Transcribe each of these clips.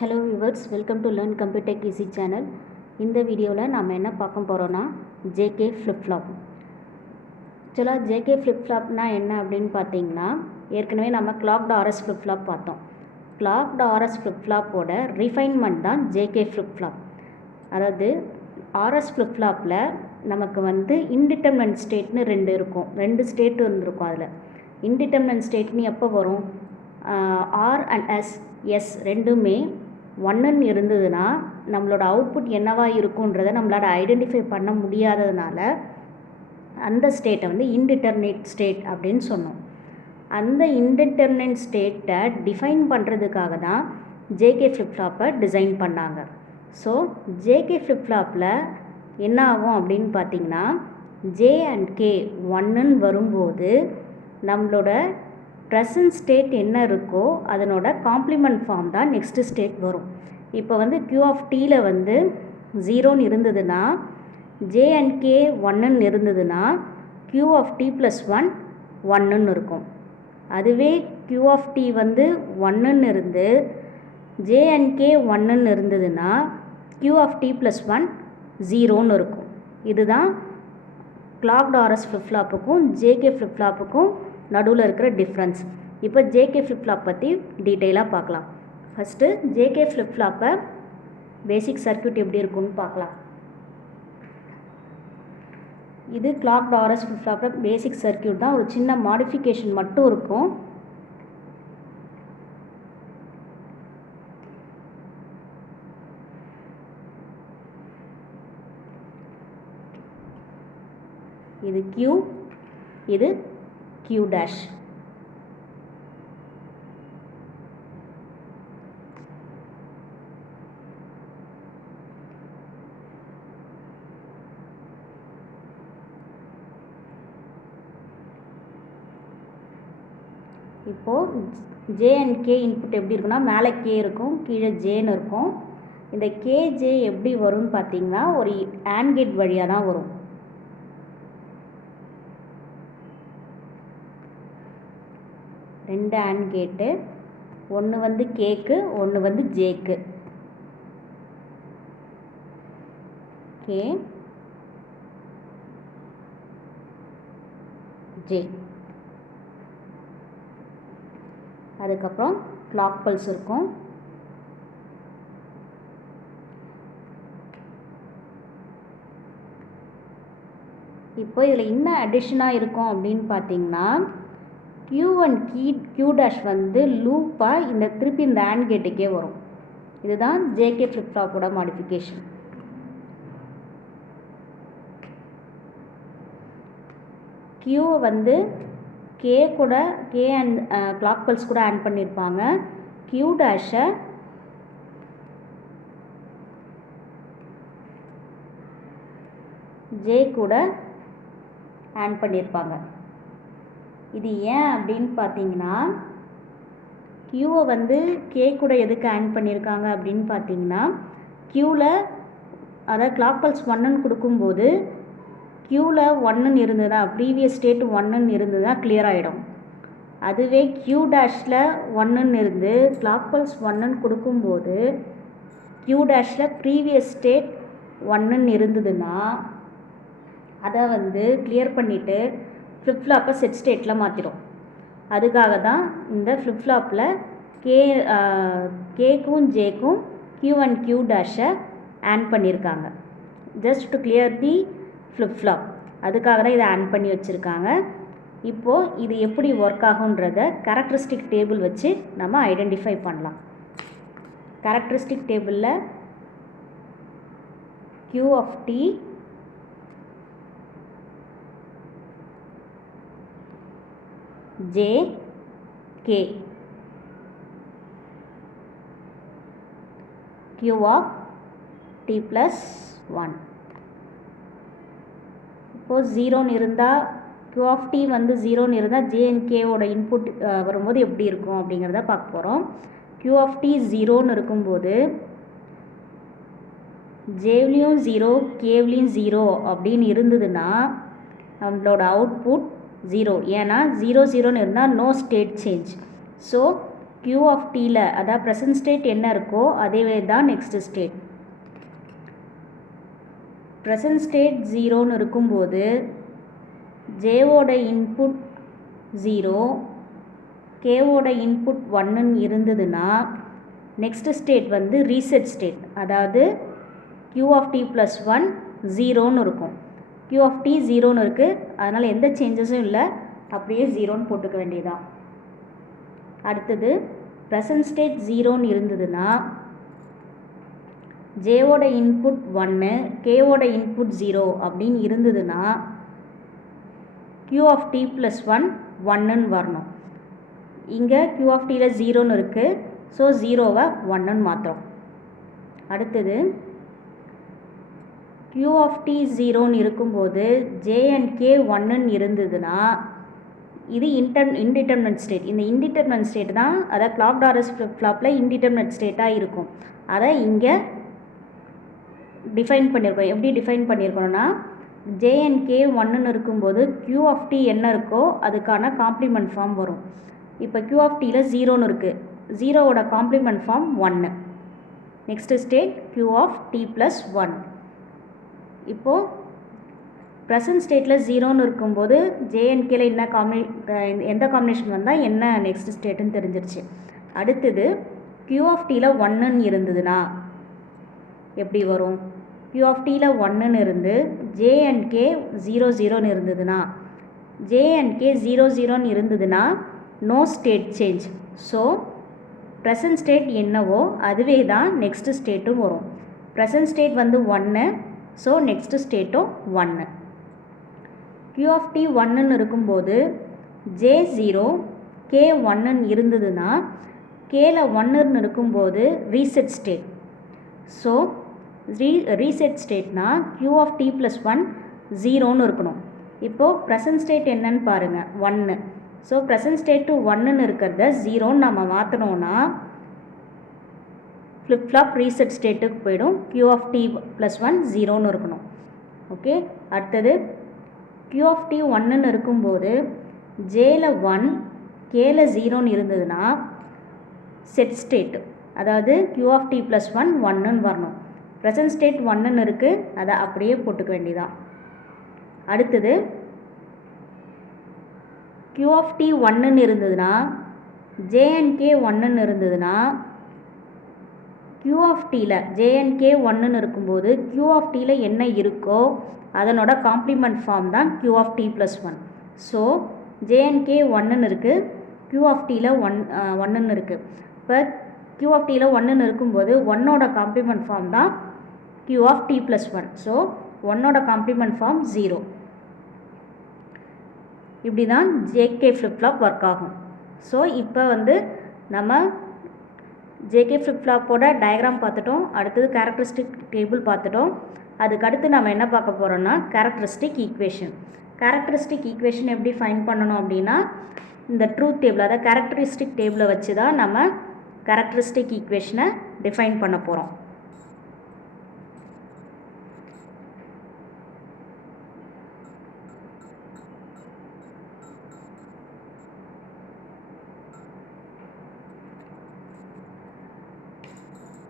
Hello viewers, welcome to learn computer easy channel. இந்த வீடியோவில் நாம் என்ன பார்க்க போகிறோன்னா ஜேகே ஃப்ளிப்-ஃப்ளாப். ஆக்சுவலாக ஜேகே ஃப்ளிப்-ஃப்ளாப்னால் என்ன அப்படின்னு பார்த்தீங்கன்னா, ஏற்கனவே நம்ம கிளாக்டு ஆர்எஸ் ஃப்ளிப்-ஃப்ளாப் பார்த்தோம். கிளாக்டு ஆர்எஸ் ஃப்ளிப்-ஃப்ளாப்போட ரிஃபைன்மெண்ட் தான் ஜேகே ஃப்ளிப்-ஃப்ளாப். அதாவது ஆர்எஸ் ஃப்ளிப்-ஃப்ளாப்பில் நமக்கு இன்டிட்டர்மினன்ட் ஸ்டேட்னு ரெண்டு ஸ்டேட் இருந்திருக்கும். அதில் இன்டிட்டர்மினன்ட் ஸ்டேட்னு எப்போ வரும்? ஆர் அண்ட் எஸ் ரெண்டுமே ஒன்றுன்னு இருந்ததுன்னா நம்மளோட அவுட்புட் என்னவாக இருக்குன்றதை நம்மளால் ஐடென்டிஃபை பண்ண முடியாததுனால அந்த ஸ்டேட்டை இன்டிட்டர்மினேட் ஸ்டேட் அப்படின்னு சொன்னோம். அந்த இன்டிட்டர்மினேட் ஸ்டேட்டை டிஃபைன் பண்ணுறதுக்காக தான் ஜேகே ஃப்ளிப்-ஃப்ளாப்பை டிசைன் பண்ணாங்க. ஸோ ஜேகே ஃப்ளிப்-ஃப்ளாப்பில் என்ன ஆகும் அப்படின்னு பார்த்தீங்கன்னா, ஜே அண்ட் கே ஒன்றுன்னு வரும்போது நம்மளோட ப்ரெசன்ட் ஸ்டேட் என்ன இருக்கோ அதனோட காம்ப்ளிமெண்ட் ஃபார்ம் தான் நெக்ஸ்ட்டு ஸ்டேட் வரும். இப்போ Q ஆஃப் டீயில் 0ன்னு இருந்ததுன்னா, ஜே அண்ட் கே ஒன்றுன்னு இருந்ததுன்னா Q ஆஃப் டி ப்ளஸ் 1 1ன்னு இருக்கும். அதுவே Q ஆஃப் டி 1ன்னு இருந்து ஜே அண்ட் கே 1ன்னு இருந்ததுன்னா Q ஆஃப் டி ப்ளஸ் 1 0ன்னு இருக்கும். இதுதான் கிளாக்டு ஆர்எஸ் ஃப்ளிப்-ஃப்ளாப்புக்கும் ஜேகே ஃப்ளிப்-ஃப்ளாப்புக்கும் நடுவில் இருக்கிற டிஃப்ரென்ஸ். இப்போ ஜேகே ஃப்ளிப்-ஃப்ளாப் பற்றி டீட்டெயிலாக பார்க்கலாம். ஃபஸ்ட்டு ஜேகே ஃப்ளிப்-ஃப்ளாப்பை பேசிக் சர்க்யூட் எப்படி இருக்குன்னு பார்க்கலாம். இது கிளாக்டு ஆர்எஸ் ஃப்ளிப்-ஃப்ளாப்போட பேசிக் சர்க்யூட் தான். ஒரு சின்ன மாடிஃபிகேஷன் மட்டும் இருக்கும். இது Q, இது Q டேஷ். இப்போது ஜே அண்ட் கே இன்புட் எப்படி இருக்குன்னா, மேலே கே இருக்கும், கீழே ஜேன்னு இருக்கும். இந்த கேஜே எப்படி வரும்னு பார்த்தீங்கன்னா, ஒரு AND கேட் வழியாக தான் வரும். ரெண்டு AND கேட்டு, ஒன்று கேக்கு, ஒன்று ஜேக்கு. K J. அதுக்கப்புறம் கிளாக் பல்ஸ் இருக்கும். இப்போ இதில் என்ன அடிஷனாக இருக்கும் அப்படின்னு பார்த்தீங்கன்னா, Q அண்ட் Q டேஷ் லூப்பாக திருப்பி இந்த AND கேட்டுக்கே வரும். இதுதான் ஜேகே ஃப்ளிப்-ஃப்ளாப்போட மாடிஃபிகேஷன். Q கே கூட கே அண்ட் கிளாக் பல்ஸ் கூட ஆட் பண்ணியிருப்பாங்க. Q டேஷை ஜே கூட ஆட் பண்ணியிருப்பாங்க. இது ஏன் அப்படின்னு பார்த்தீங்கன்னா, Qவை கே கூட எதுக்கு ஆட் பண்ணியிருக்காங்க அப்படின்னு பார்த்தீங்கன்னா, Qவில் அதாவது கிளாக் பல்ஸ் 1ன்னு கொடுக்கும்போது Qவில் 1ன்னு இருந்ததுன்னா, ப்ரீவியஸ் ஸ்டேட் 1ன்னு இருந்ததுன்னா கிளியர் ஆகிடும். அதுவே Q டேஷில் 1ன்னு இருந்து கிளாக் பல்ஸ் 1ன்னு கொடுக்கும்போது Q டேஷில் ப்ரீவியஸ் ஸ்டேட் 1ன்னு இருந்ததுன்னா அதை கிளியர் பண்ணிவிட்டு ஃப்ளிப்-ஃப்ளாப்பை செட் ஸ்டேட்டில் மாற்றிடும். அதுக்காக தான் இந்த ஃப்ளிப்-ஃப்ளாப்பில் கேக்கும் ஜேக்கும் Q அண்ட் Q டேஷை ஆட் பண்ணியிருக்காங்க. Just to clear the flip-flop. அதுக்காக தான் இதை ஆட் பண்ணி வச்சுருக்காங்க. இப்போது இது எப்படி ஒர்க் ஆகுன்றத கேரக்டரிஸ்டிக் டேபிள் வச்சு நம்ம ஐடென்டிஃபை பண்ணலாம். கேரக்டரிஸ்டிக் டேபிளில் Q of T J K, Q of T plus 1. இப்போது 0ன்னு இருந்தால் Q ஆஃப் டி 0ன்னு இருந்தால் ஜே அண்ட் கேவோட இன்புட் வரும்போது எப்படி இருக்கும் அப்படிங்கிறத பார்க்க போகிறோம். Q ஆஃப் டி 0ன்னு இருக்கும்போது ஜேவ்லேயும் 0 கேவ்லேயும் 0 அப்படின்னு இருந்ததுன்னா நம்மளோட அவுட்புட் 0. ஏன்னா 0 0ன்னு இருந்தால் no state change. So Q of Tல அதாவது ப்ரெசன்ட் ஸ்டேட் என்ன இருக்கோ அதே தான் நெக்ஸ்ட் ஸ்டேட். ப்ரெசன்ட் ஸ்டேட் 0ன்னு இருக்கும்போது Jவோட இன்புட் 0, Kவோட இன்புட் 1ன்னு இருந்ததுன்னா நெக்ஸ்ட் ஸ்டேட் வந்து ரீசெட் ஸ்டேட். அதாவது Q of T plus 1 0ன்னு இருக்கும். Q of T 0ன்னு இருக்குது, அதனால் எந்த சேஞ்சஸும் இல்லை, அப்படியே 0ன்னு போட்டுக்க வேண்டியதான். அடுத்தது ப்ரெசன்ட் ஸ்டேட் 0ன்னு இருந்ததுன்னா Jவோட இன்புட் 1, Kவோட இன்புட் 0 அப்படின்னு இருந்ததுன்னா Q of T plus 1 1ன்னு வரணும். இங்கே Q of Tல 0ன்னு இருக்குது, ஸோ 0வை 1ன்னு மாற்றோம். அடுத்தது Q of T 0ன்னு இருக்கும்போது J and K 1ன்னு இருந்ததுன்னா இது இன்டிட்டர்மினட் ஸ்டேட். இந்த இன்டிட்டர்மினட் ஸ்டேட் தான் அதாவது கிளாக் டாரஸ் ஃப்ளிப் ஃப்ளாப்பில் இன்டிட்டர்மினட் ஸ்டேட்டாக இருக்கும். அதை இங்கே டிஃபைன் பண்ணியிருக்கோம். எப்படி டிஃபைன் பண்ணியிருக்கோம்னா J and K 1ன்னு இருக்கும்போது Q of T என்ன இருக்கோ அதுக்கான காம்ப்ளிமெண்ட் ஃபார்ம் வரும். இப்போ Q of Tல 0ன்னு இருக்குது, 0வோட complement form 1. Next state Q of T plus 1. இப்போது ப்ரெசன்ட் ஸ்டேட்டில் 0ன்னு இருக்கும்போது J and Kல எந்த காம்பினேஷன் வந்தால் என்ன நெக்ஸ்ட் ஸ்டேட்டுன்னு தெரிஞ்சிருச்சு. அடுத்தது Q of Tல 1ன்னு இருந்ததுன்னா எப்படி வரும்? Q of Tல 1ன்னு இருந்து J and K 0 இருந்ததுன்னா J and K 0 இருந்ததுன்னா no state change. So present state என்னவோ அதுவே தான் நெக்ஸ்ட் ஸ்டேட்டும் வரும். ப்ரெசன்ட் ஸ்டேட் வந்து 1, ஸோ நெக்ஸ்ட் ஸ்டேட்டும் 1. Q of T 1ன்னு இருக்கும்போது J 0, K 1ன்னு இருந்ததுன்னா Kல 1ன்னு இருக்கும்போது ரீசெட் ஸ்டேட். ஸோ ரீசெட் ஸ்டேட்னா Q of T plus 1 0ன்னு இருக்கணும். இப்போது ப்ரெசன்ட் ஸ்டேட் என்னன்னு பாருங்கள், 1. ஸோ ப்ரெசன்ட் ஸ்டேட்டு 1ன்னு இருக்கிறத 0ன்னு நம்ம மாற்றினோன்னா ஃப்ளிப் ஃப்ளாப் ரீசெட் ஸ்டேட்டுக்கு போயிடும். Q of T plus 1 0ன்னு இருக்கணும். ஓகே, அடுத்தது Q of T 1ன்னு இருக்கும்போது Jல 1, Kல 0ன்னு இருந்ததுன்னா செட் ஸ்டேட், அதாவது Q of T plus 1 1ன்னு வரணும். ப்ரெசன்ட் ஸ்டேட் 1ன்னு இருக்குது, அதை அப்படியே போட்டுக்க வேண்டியதான். அடுத்தது Q of T 1ன்னு இருந்ததுன்னா J and K 1ன்னு இருந்ததுன்னா Q of Tல J and K 1ன்னு இருக்கும்போது Q of Tல என்ன இருக்கோ அதனோட காம்ப்ளிமெண்ட் ஃபார்ம் தான் Q of T plus 1. So J and K 1ன்னு இருக்குது, Q of Tல 1ன்னு இருக்குது. இப்போ Q of Tல 1ன்னு இருக்கும்போது 1ஓட காம்ப்ளிமெண்ட் ஃபார்ம் தான் Q of T plus 1. So 1ஓட காம்ப்ளிமெண்ட் ஃபார்ம் 0. இப்படி தான் JK ஃப்ளிப் ஃப்ளாப் ஒர்க் ஆகும். ஸோ இப்போ வந்து நம்ம JK ஃப்ளிப் ஃப்ளாப்போட டயக்ராம் பார்த்துட்டோம். அடுத்தது கேரக்டரிஸ்டிக் டேபிள் பார்த்துட்டோம். அதுக்கடுத்து நம்ம என்ன பார்க்க போகிறோம்னா கேரக்டரிஸ்டிக் ஈக்குவேஷன். கேரக்டரிஸ்டிக் ஈக்குவேஷன் எப்படி ஃபைண்ட் பண்ணணும் அப்படின்னா இந்த ட்ரூத் டேபிள், அதாவது கேரக்டரிஸ்டிக் டேபிளை வச்சு தான் நம்ம கேரக்டரிஸ்டிக் ஈக்குவேஷனை டிஃபைன் பண்ண போகிறோம்.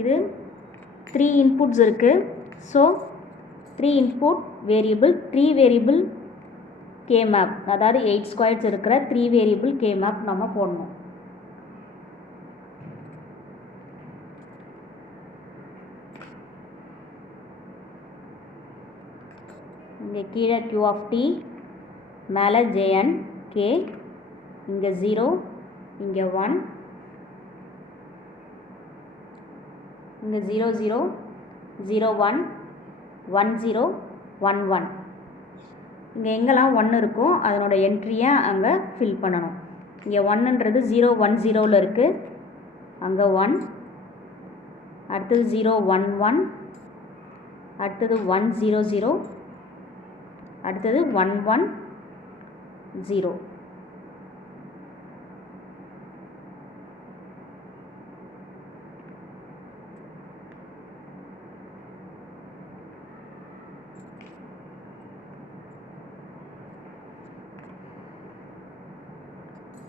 இது 3 இன்புட்ஸ் இருக்குது. So 3 input variable, 3 variable K map, அதாவது 8 ஸ்கொயர்ஸ் இருக்கிற 3 வேரியபிள் K மேப் நம்ம போடணும். இங்கே கீழே Q of T, மேலே J and K, இங்கே 0, இங்கே 1, இங்கே 0 0 0 1 1 0 1 1. இங்கே எங்கெல்லாம் 1 இருக்கோ அதனோட என்ட்ரியை அங்கே ஃபில் பண்ணணும். இங்கே 1ன்றது 0 1 0ல் இருக்குது, அங்கே 1, அடுத்தது 0 1 1, அடுத்தது 1 0 0, அடுத்தது 1 1 0.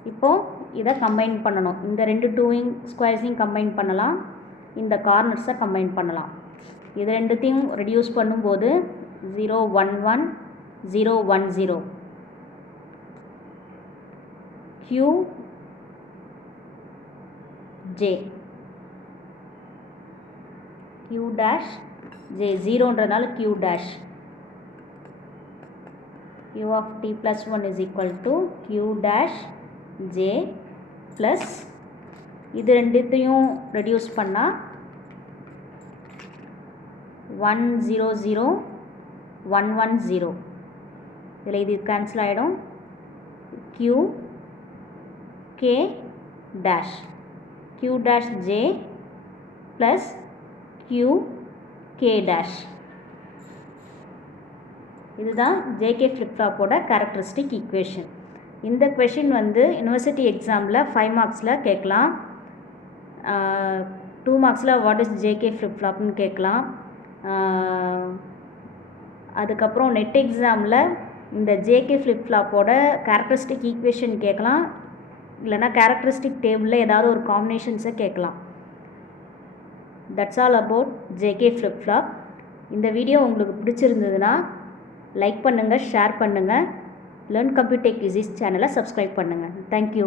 இப்போது இதை கம்பைன் பண்ணணும். இந்த ரெண்டு டூயிங் ஸ்கொயர்ஸையும் கம்பைன் பண்ணலாம், இந்த கார்னர்ஸை கம்பைன் பண்ணலாம். இது ரெண்டுத்தையும் ரெடியூஸ் பண்ணும்போது 0 1 1 0 1 0 q j q dash j 0ன்றதுனால q dash q of t plus 1 is equal to q dash j plus இது ரெண்டுத்தையும் ரெடியூஸ் பண்ணால் 1 0 0 1 1 0 இதில் இது கேன்சல் ஆகிடும். q k dash q dash j plus q k dash. இதுதான் JK ஃப்ளிப்ஃப்ளாப்போட characteristic equation. இந்த question வந்து university எக்ஸாமில் 5 மார்க்ஸில் கேட்கலாம், 2 மார்க்ஸில் வாட் இஸ் ஜேகே ஃப்ளிப்ஃப்ளாப்னு கேட்கலாம். அதுக்கப்புறம் நெட் எக்ஸாமில் இந்த ஜேகே ஃப்ளிப்ஃப்ளாப்போட கேரக்டரிஸ்டிக் ஈக்குவேஷன் கேட்கலாம், இல்லைனா கேரக்டரிஸ்டிக் டேபிளில் ஏதாவது ஒரு காம்பினேஷன்ஸை கேட்கலாம். That's all about JK flip-flop. இந்த வீடியோ உங்களுக்கு பிடிச்சிருந்ததுன்னா லைக் பண்ணுங்கள், ஷேர் பண்ணுங்கள், லேர்ன் கம்ப்யூட்டர் டெக் ஈஸி சேனலை சப்ஸ்கிரைப் பண்ணுங்கள். தேங்க்யூ.